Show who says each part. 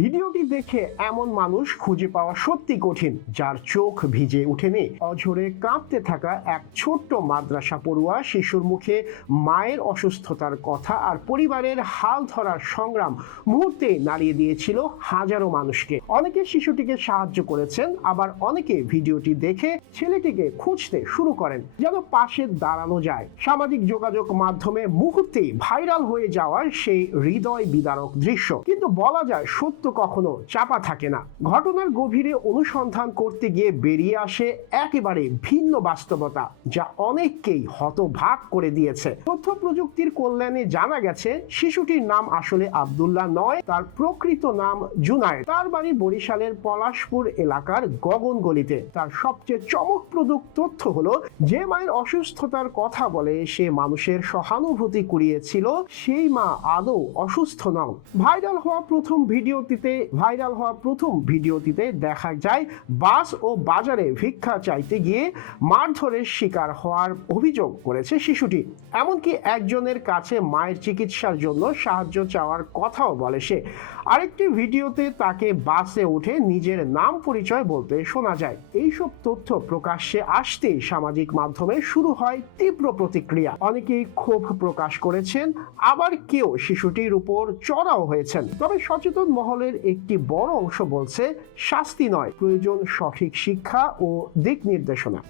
Speaker 1: ভিডিওটি দেখে এমন মানুষ খুঁজে পাওয়া সত্যি কঠিন, যার চোখ ভিজে উঠেনি অঝরে কাঁপতে থাকা এক ছোট্ট মাদ্রাসা পড়ুয়া শিশুর মুখে মায়ের অসুস্থতার কথা আর পরিবারের হাল ধরার সংগ্রাম মুহূর্তে নাড়িয়ে দিয়েছিল হাজারো মানুষকে। অনেকে শিশুটিকে সাহায্য করেছেন, আবার অনেকে ভিডিওটি দেখে ছেলেটিকে খুঁজতে শুরু করেন, যেন পাশে দাঁড়ানো যায়। সামাজিক যোগাযোগ মাধ্যমে মুহূর্তেই ভাইরাল হয়ে যাওয়ার সেই হৃদয় বিদারক দৃশ্য। কিন্তু বলা যায় সত্য কখনো চাপা থাকে না। ঘটনার গভীরে অনুসন্ধান করতে গিয়ে বেরিয়ে আসে একেবারে ভিন্ন বাস্তবতা, যা অনেককেই হতভাগ করে দিয়েছে। তথ্য প্রযুক্তির কল্যাণে জানা গেছে, শিশুটির নাম আসলে আব্দুল্লাহ নয়, তার প্রকৃত নাম জুনায়েদ। তার বাড়ি বরিশালের পলাশপুর এলাকার গগন গলিতে তার সবচেয়ে চমকপ্রদ তথ্য হলো, যে মায়ের অসুস্থতার কথা বলে সে মানুষের সহানুভূতি কুড়িয়েছিল, সেই মা আদৌ অসুস্থ নন। ভাইরাল হওয়া প্রথম ভিডিওটিতে ভাইরাল হওয়া প্রথম ভিডিওটিতে দেখা যায়, বাস ও বাজারে ভিক্ষা চাইতে গিয়ে মারধরের শিকার হওয়ার অভিযোগ করেছে শিশুটি। এমনকি একজনের কাছে মায়ের চিকিৎসার জন্য সাহায্য চাওয়ার কথাও বলে সে। আরেকটি ভিডিওতে তাকে বাসে উঠে নিজের নাম পরিচয় বলতে শোনা যায়। এইসব তথ্য প্রকাশ্যে আসতেই সামাজিক মাধ্যমে শুরু হয় তীব্র প্রতিক্রিয়া। অনেকেই ক্ষোভ প্রকাশ করেছেন, আবার কেউ শিশুটির উপর চড়াও হয়েছেন। তবে সচেতন মহলের একটি বড় অংশ বলছে শাস্তি নয়। প্রয়োজন সঠিক শিক্ষা ও দিক নির্দেশনা।